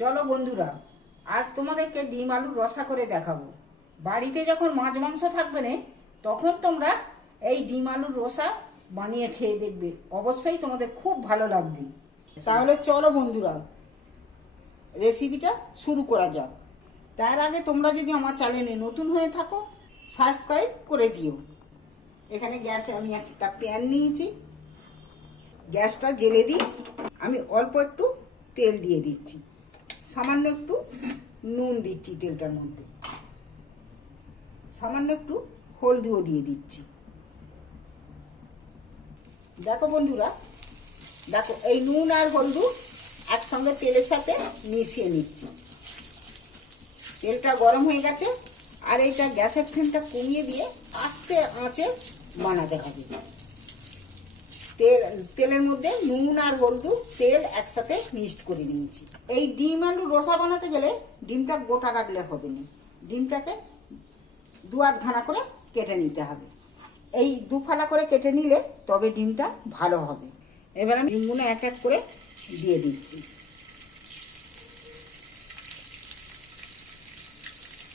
চলো বন্ধুরা, আজ তোমাদেরকে ডিম আলুর রসা করে দেখাবো। বাড়িতে যখন মাছ মাংস থাকবে না, তখন তোমরা এই ডিম আলুর রসা বানিয়ে খেয়ে দেখবে, অবশ্যই তোমাদের খুব ভালো লাগবে। তাহলে চলো বন্ধুরা, রেসিপিটা শুরু করা যাক। তার আগে তোমরা যদি আমার চ্যানেলে নতুন হয়ে থাকো, সাবস্ক্রাইব করে দিও। এখানে গ্যাসে আমি একটা প্যান নিয়েছি, গ্যাসটা জ্বেলে দিই। আমি অল্প একটু তেল দিয়ে দিচ্ছি, সামান্য একটু নুন দিচ্ছি তেলটার মধ্যে, সামান্য একটু হলদিও দিয়ে দিচ্ছি। দেখো বন্ধুরা, দেখো এই নুন আর হলদু একসঙ্গে তেলের সাথে মিশিয়ে নিচ্ছি। তেলটা গরম হয়ে গেছে, আর এইটা গ্যাসের ফ্লেমটা কমিয়ে দিয়ে আস্তে আঁচে বানাতে হবে। তেলের মধ্যে নুন আর হলদু তেল একসাথে মিক্সড করে নিয়েছি। এই ডিম আলু রসা বানাতে গেলে ডিমটা গোটা রাখলে হবে না, ডিমটাকে দু আধখানা করে কেটে নিতে হবে। এই দু ফালা করে কেটে নিলে তবে ডিমটা ভালো হবে। এবার আমি ডিমগুলো এক এক করে দিয়ে দিচ্ছি।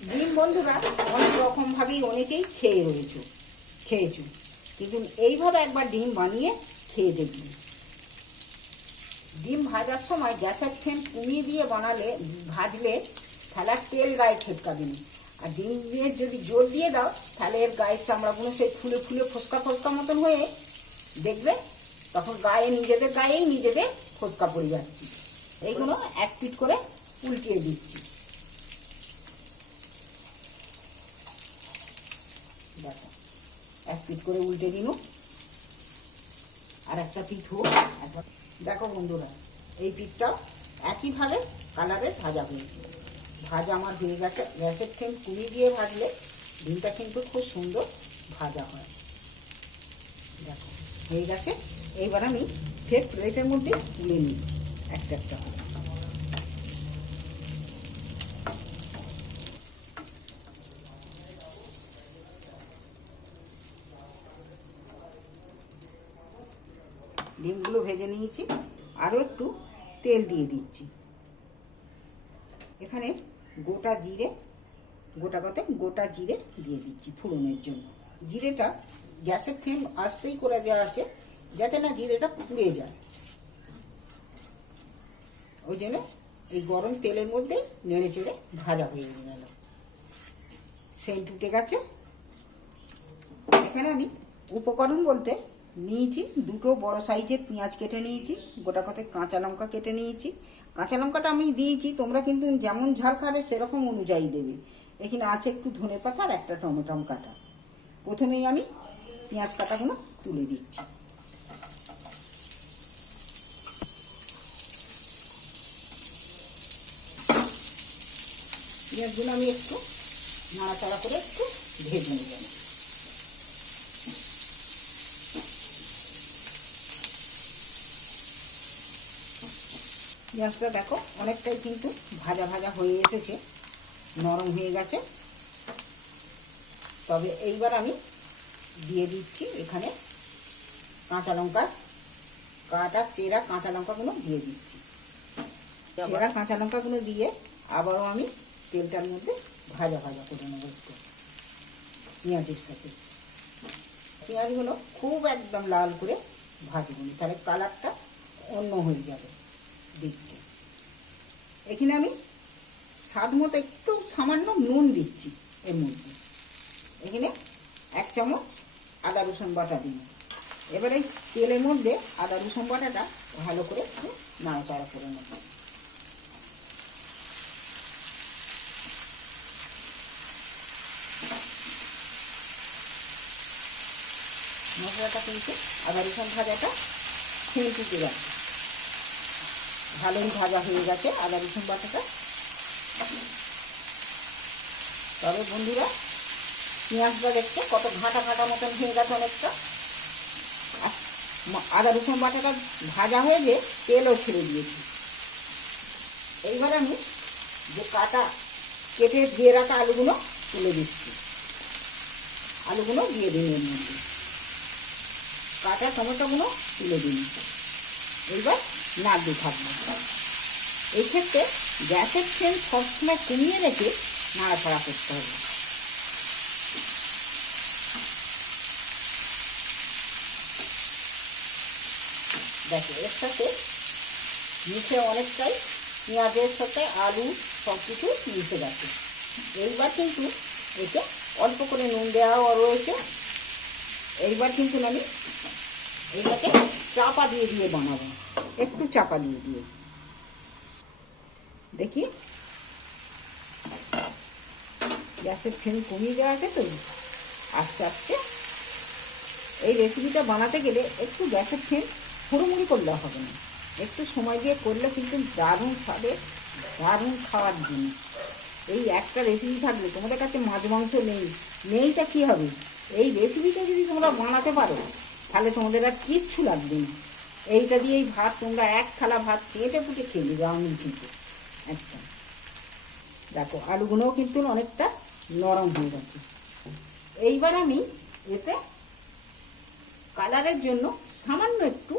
ডিম বন্ধুরা অনেক রকমভাবেই অনেকেই খেয়েছো, কিন্তু এইভাবে একবার ডিম বানিয়ে খেয়ে দেখবেন। ডিম ভাজার সময় গ্যাসের ফ্লেম কমিয়ে দিয়ে ভাজলে তাহলে তেল গায়ে ছিটকাবে না। আর ডিম দিয়ে যদি জোর দিয়ে দাও, তাহলে এর গায়ের চামড়াগুলো সেই ফুলে ফুলে ফোসকা ফোসকা মতন হয়ে দেখবে, তখন নিজেদের গায়েই নিজেদের ফোসকা পড়ে যাচ্ছে। এইগুলো এক পিঠ করে উল্টিয়ে দিচ্ছি। দেখো, এক পিঠ করে উল্টে দিন, আর একটা পিঠ হোক। দেখো বন্ধুরা, এই পিঠটাও একইভাবে কালারের ভাজা হয়েছে। ভাজা আমার হয়ে গেছে। গ্যাসের ফ্লেম কমিয়ে দিয়ে ভাজলে ডিমটা কিন্তু খুব সুন্দর ভাজা হয়। দেখো হয়ে গেছে। এইবার আমি ফের প্লেটের মধ্যে তুলে নিচ্ছি একটা একটা করে। ডিমগুলো ভেজে নিয়েছি, আরও একটু তেল দিয়ে দিচ্ছি। এখানে গোটা জিরে দিয়ে দিচ্ছি ফোড়নের জন্য। জিরেটা গ্যাসের ফ্লেম আস্তেই করে দেওয়া আছে, যাতে না জিরেটা পুড়ে যায়। ওই জন্য এই গরম তেলের মধ্যে নেড়ে চেড়ে ভাজা হয়ে গেল, সেন্ট উঠে গেছে। এখানে আমি উপকরণ বলতে নিয়েছি দুটো বড় সাইজের পেঁয়াজ কেটে নিয়েছি, গোটা কতক কাঁচা লঙ্কা কেটে নিয়েছি। কাঁচা লঙ্কাটা আমি দিয়েছি, তোমরা কিন্তু যেমন ঝাল খাবে সেরকম অনুযায়ী দেবে। এখানে আছে একটু ধনে পাতা আর একটা টমেটো কাটা। প্রথমেই আমি পেঁয়াজ কাটাগুলো তুলে দিচ্ছি। পেঁয়াজগুলো আমি একটু নাড়াচাড়া করে একটু ভেজে নেব। পেঁয়াজটা দেখো অনেকটাই কিন্তু ভাজা ভাজা হয়ে এসেছে, নরম হয়ে গেছে। তবে এইবার আমি দিয়ে দিচ্ছি এখানে কাঁচা লঙ্কা কাটা, চেরা কাঁচা লঙ্কাগুলো দিয়ে দিচ্ছি। চেরা কাঁচা লঙ্কাগুলো দিয়ে আবারও আমি তেলটার মধ্যে ভাজা ভাজা করে নেব একটু পেঁয়াজের সাথে। পেঁয়াজগুলো খুব একদম লাল করে ভাজবো, তাহলে কালারটা অন্য হয়ে যাবে দেখতে। এখানে আমি স্বাদ মতো একটু সামান্য নুন দিচ্ছি এর মধ্যে। এখানে 1 চামচ আদা রসুন বাটা দিন। এবারে তেলের মধ্যে আদা রসুন বাটাটা ভালো করে একটু নাড়াচাড়া করে নেব। মশলাটা কিন্তু আদা রসুন ভাজাটা সেন্ট উঠে গেছে, ভালোই ভাজা হয়ে গেছে আদা রসুন বাটাটা। তবে বন্ধুরা, পেঁয়াজটা দেখতে কত ঘাটা ঘাটা মতন হয়ে গেছে অনেকটা। আদা রসুন বাটাটা ভাজা হয়ে গিয়ে তেলও ছেড়ে দিয়েছি। এইবার আমি যে কেটে দিয়ে রাখা আলুগুলো তুলে দিচ্ছি। আলুগুলো দিয়ে দিন এর মধ্যে, কাটা টমেটোগুলো তুলে দিন। এইবার নাড়তে থাকবো। এই ক্ষেত্রে গ্যাসের ফ্লেম সবসময় কমিয়ে রেখে নাড়াচাড়া করতে হবে। দেখো এর সাথে মিশে অনেকটাই পেঁয়াজের সাথে আলু সব কিছু মিশে গেছে। এইবার কিন্তু এতে অল্প করে নুন দেওয়া রয়েছে। এইবার কিন্তু আমি এইটাকে চাপা দিয়ে দিয়ে বানাবো, একটু চাপা দিয়ে দিয়ে। দেখি গ্যাসের ফ্লেম কমিয়ে দেওয়া আছে তো। আস্তে আস্তে এই রেসিপিটা বানাতে গেলে একটু গ্যাসের ফ্লেম হুড়োমুড়ি করলে হবে না, একটু সময় দিয়ে করলে কিন্তু দারুণ স্বাদের দারুণ খাওয়ার জিনিস। এই একটা রেসিপি থাকলে তোমাদের কাছে মাছ মাংস নেইটা কী হবে, এই রেসিপিটা যদি তোমরা বানাতে পারো তাহলে তোমাদের আর কিচ্ছু লাগবে না। এইটা দিয়েই ভাত তোমরা এক থালা ভাত চেটে পুটে খেয়ে নেবে আঙুল চিপে একটা। দেখো আলুগুলোও কিন্তু অনেকটা নরম হয়ে গেছে। এইবার আমি এতে কালারের জন্য সামান্য একটু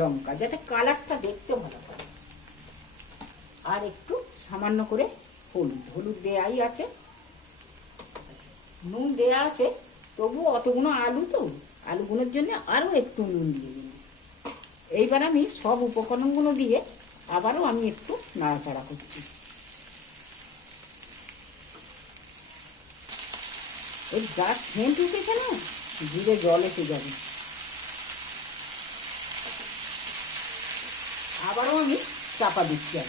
লঙ্কা, যাতে কালারটা দেখতে ভালো হয়, আর একটু সামান্য করে হলুদ দেওয়াই আছে, নুন দেওয়া আছে, তবু অতগুলো আলু তো আলুগুলোর জন্য আরও একটু নুন দিয়ে দিই। এইবার আমি সব উপকরণগুলো দিয়ে আবারও আমি একটু নাড়াচাড়া করছি। এর যা সেন্ট উঠেছে না, জিরে জল এসে যাবে। আবারও আমি চাপা দিচ্ছি। আর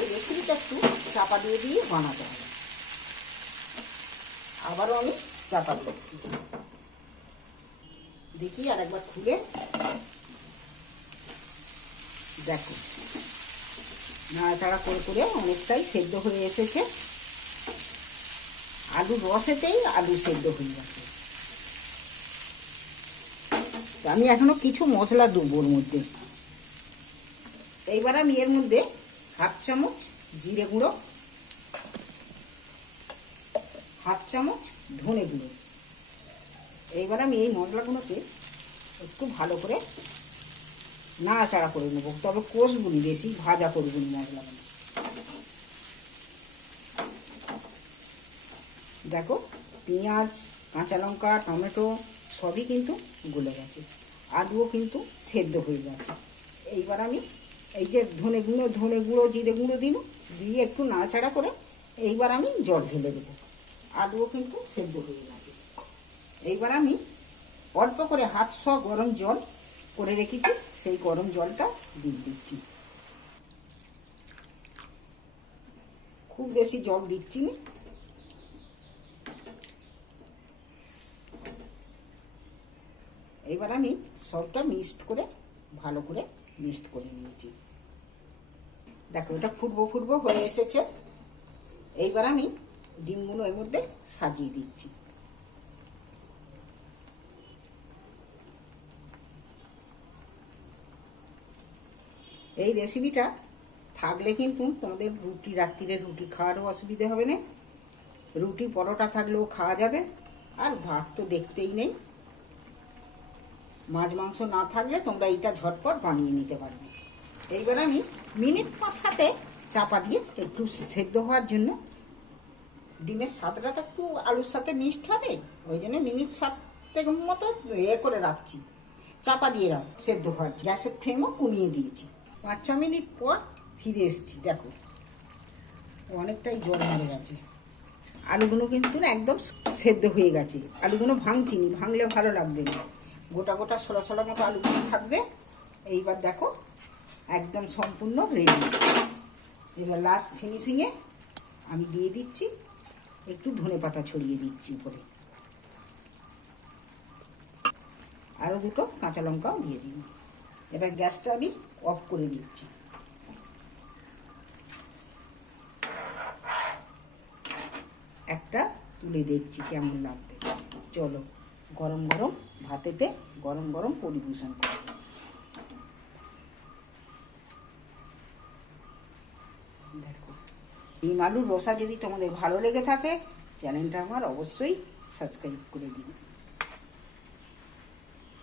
এই রেসিপিটা একটু চাপা দিয়ে দিয়ে বানাতে হবে। আবারও আমি চাপা দিচ্ছি। দেখি আর একবার খুলে দেখো, নাড়াচাড়া করে করে অনেকটাই সেদ্ধ হয়ে এসেছে। আলুর রসেতেই আলু সেদ্ধ হয়ে গেছে। আমি এখনো কিছু মশলা দেবো ওর মধ্যে। এইবার আমি এর মধ্যে হাফ চামচ জিরে গুঁড়ো, হাফ চামচ ধনে গুঁড়ো। এইবার আমি এই মশলাগুলোকে একটু ভালো করে নাড়াচাড়া করে নেবো, তবে কষবুনি, বেশি ভাজা করবুনি মশলাগুলো। দেখো পেঁয়াজ, কাঁচা লঙ্কা, টমেটো সবই কিন্তু গলে গেছে, আলুও কিন্তু সেদ্ধ হয়ে গেছে। এইবার আমি এই যে ধনে গুঁড়ো জিরে গুঁড়ো দিয়ে একটু নাড়াচাড়া করে এইবার আমি জল ঢেলে দেবো। আলুও কিন্তু সেদ্ধ হয়ে গেছে। এইবার আমি অল্প করে হাত ছ গরম জল করে রেখেছি, সেই গরম জলটা দিয়ে দিচ্ছি। খুব বেশি জল দিচ্ছি না। এবার আমি সবটা মিক্সড করে ভালো করে মিক্সড করে নিয়েছি। দেখো এটা ফুটবো হয়ে এসেছে। এইবার আমি ডিমগুলো এর মধ্যে সাজিয়ে দিচ্ছি। এই রেসিপিটা থাকলে কিন্তু তোমাদের রাত্রিরে রুটি খাওয়ারও অসুবিধে হবে না, রুটি পরোটা থাকলেও খাওয়া যাবে। আর ভাত তো দেখতেই নেই। মাছ মাংস না থাকলে তোমরা এটা ঝটপট বানিয়ে নিতে পারবে। এইবার আমি মিনিট 5-7 চাপা দিয়ে একটু সেদ্ধ হওয়ার জন্য, ডিমের স্বাদটা তো একটু আলুর সাথে মিক্সড হবে, ওই জন্য মিনিট 7 মতো করে রাখছি, চাপা দিয়ে সেদ্ধ হওয়ার। গ্যাসের ফ্লেমও কমিয়ে দিয়েছি। 5-6 মিনিট পর ফিরে এসেছি। দেখো অনেকটাই জল মেরে গেছে। আলুগুলো কিন্তু একদম সেদ্ধ হয়ে গেছে। আলুগুলো ভাঙছিনি, ভাঙলে ভালো লাগবে না, গোটা গোটা ছোলা ছোলা মতো আলুগুলো থাকবে। এইবার দেখো একদম সম্পূর্ণ রেডি। এবার লাস্ট ফিনিশিংয়ে আমি দিয়ে দিচ্ছি একটু ধনেপাতা ছড়িয়ে দিচ্ছি উপরে, আরও দুটো কাঁচা লঙ্কাও দিয়ে দিই। এবার গ্যাসটা আমি অফ করে দিচ্ছি। একটা তুলে দেখছি কেমন লাগবে। চলো গরম গরম ভাতেতে গরম গরম পরিবেশন করো। দেখো ডিম আলুর রসা যদি তোমাদের ভালো লেগে থাকে, চ্যানেলটা আমার অবশ্যই সাবস্ক্রাইব করে দিন।